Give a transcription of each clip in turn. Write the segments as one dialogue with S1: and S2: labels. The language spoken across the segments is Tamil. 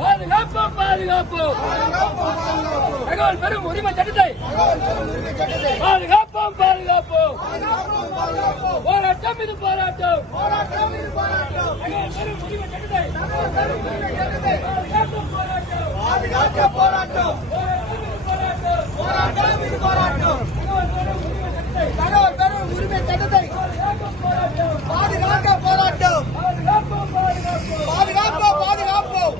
S1: பாதுகாப்பு பாதுகாப்பு. தகவல் பெறும் உரிமை சட்டத்தை பாதுகாப்போம் பாதுகாப்பு. போராட்டம் இது போராட்டம். போராட்டம் இது தகவல் பெரும் உரிமை சட்டத்தை பாதுகாப்பு போராட்டம்
S2: பாதுகாக்க போராட்டம் இது போராட்டம் தகவல் பெறும் உரிமை சட்டத்தை பாதுகாக்க போராட்டம்
S1: பாதுகாப்போம் பாதுகாப்பு
S2: பாதுகாப்போம் பாதுகாப்போம்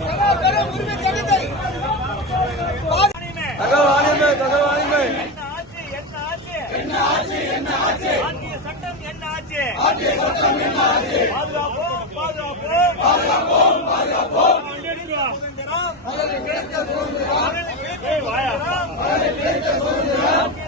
S2: தகவல் பெறும் உரிமை சட்டத்தை பாது-
S3: என்ன ஆச்சு என்ன ஆச்சு ஆட்சிய ஆச்சு பாதுகாப்போம் பாதுகாப்போம். வாயா. ஆட்சிய சட்டம்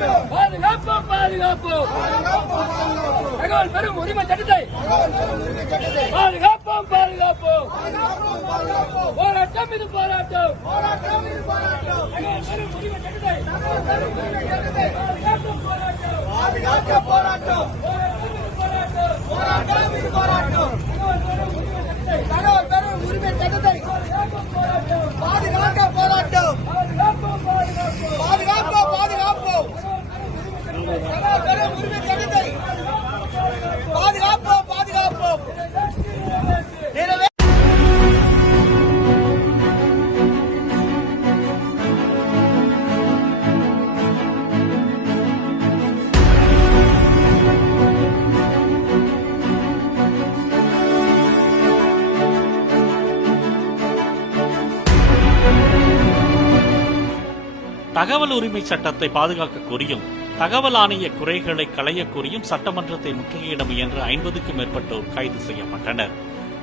S1: இது போராட்டம் பாதுகாப்பு பாதுகாப்பு தகவல் பெறும் உரிமை சட்டத்தை பாதுகாப்போம் பாதுகாப்பு போராட்டம் இது போராட்டம்
S2: போராட்டம் இது போராட்டம்
S1: தகவல் பெறும் உரிமை சட்டத்தை பாதுகாப்போம் போராட்டம்
S2: பாதுகாக்க போராட்டம் இது போராட்டம் தகவல் பெறும் உரிமை சட்டத்தை பாதுகாக்க போராட்டம்
S1: பாதுகாப்போம் பாதுகாப்பு
S2: பாதுகாப்போம் பாதுகாப்போம் தகவல் பெறும் உரிமை சட்டத்தை பாதுகாப்போம் பாதுகாப்போம்
S4: தகவல் உரிமை சட்டத்தை பாதுகாக்க கோரியும் தகவல் ஆணைய குறைகளை களைய சட்டமன்றத்தை முற்றுகையிட முயன்ற ஐம்பதுக்கும் மேற்பட்டோர் கைது செய்யப்பட்டனர்.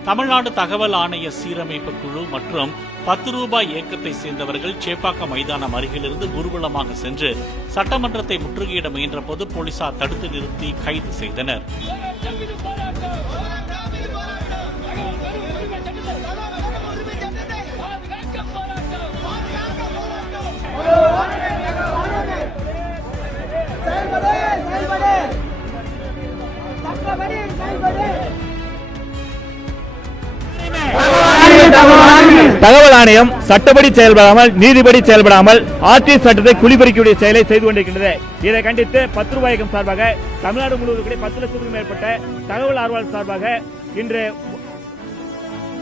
S4: தமிழ்நாடு தகவல் ஆணைய சீரமைப்பு குழு மற்றும் பத்து ரூபாய் இயக்கத்தை சேர்ந்தவர்கள் சேப்பாக்கம் மைதானம் அருகிலிருந்து ஊர்வலமாக சென்று சட்டமன்றத்தை முற்றுகையிட முயன்றபோது போலீசார் தடுத்து நிறுத்தி கைது செய்தனர்.
S1: தகவல்
S5: ஆணையம் சட்டப்படி செயல்படாமல் நீதிபடி செயல்படாமல் ஆர்டி சட்டத்தை குளிபறிக்கக்கூடிய செயலை செய்து கொண்டிருக்கின்றது. இதை கண்டித்து பத்து ரூபாய்க்கும் சார்பாக தமிழ்நாடு முழுவதும் பத்து லட்சத்துக்கும் மேற்பட்ட தகவல் ஆர்வலர் சார்பாக இன்று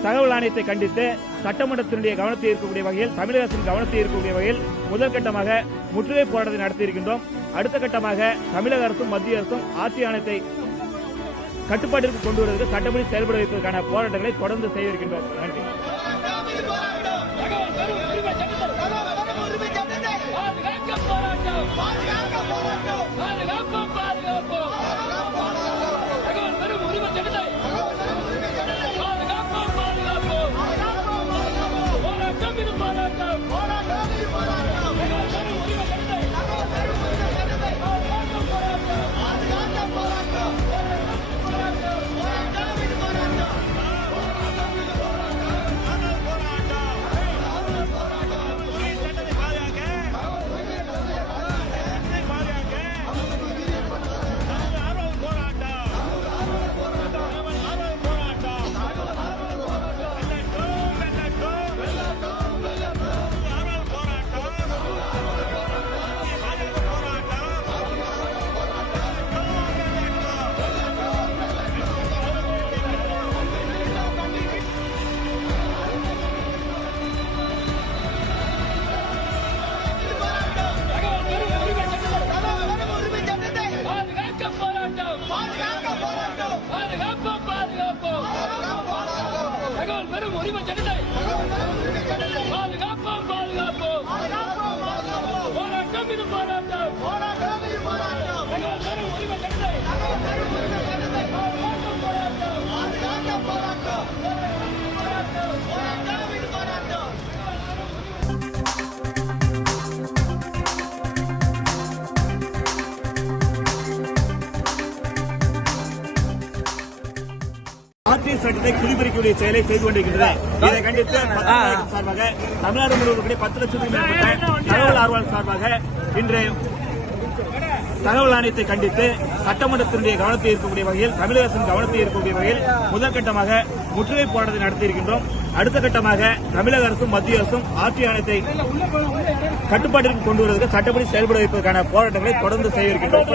S5: தகவல் ஆணையத்தை கண்டித்து சட்டமன்றத்தினுடைய கவனத்தை ஈர்க்கக்கூடிய வகையில் தமிழக அரசின் கவனத்தை ஈர்க்கக்கூடிய வகையில் முதற்கட்டமாக முற்றுகை போராட்டத்தை நடத்தியிருக்கின்றோம். அடுத்த கட்டமாக தமிழக அரசும் மத்திய அரசும் ஆட்சி ஆணையத்தை கட்டுப்பாட்டிற்கு கொண்டு வருவதற்கு சட்டப்படி செயல்பட வைப்பதற்கான போராட்டங்களை தொடர்ந்து செய்ய இருக்கின்றோம் நன்றி.
S1: போராட்டம் பாதுகாப்போம் பெரும் உரிமை ஜனதை பாதுகாப்போம் பாதுகாப்போம். போராட்டம் இது போராட்டம். சட்டத்தை
S5: குடிபெருக்கக்கூடிய செயலை செய்து கொண்டிருக்கின்றது இதை கண்டித்து சார்பாக தமிழ்நாடு முழுவதும் பத்து லட்சத்துக்கும் மேற்பட்ட தகவல் ஆர்வலர் சார்பாக இன்று தகவல் ஆணையத்தை கண்டித்து சட்டமன்றத்தினுடைய கவனத்தை ஈர்க்கக்கூடிய வகையில் தமிழக அரசின் கவனத்தை ஈர்க்கக்கூடிய வகையில் முதற்கட்டமாக முற்றுகை போராட்டத்தை நடத்தியிருக்கின்றோம். அடுத்த கட்டமாக தமிழக அரசும் மத்திய அரசும் ஆட்சி ஆணையத்தை கட்டுப்பாட்டிற்கு கொண்டு வருவதற்கு சட்டப்படி செயல்பட வைப்பதற்கான போராட்டங்களை தொடர்ந்து செய்ய இருக்கின்றோம்.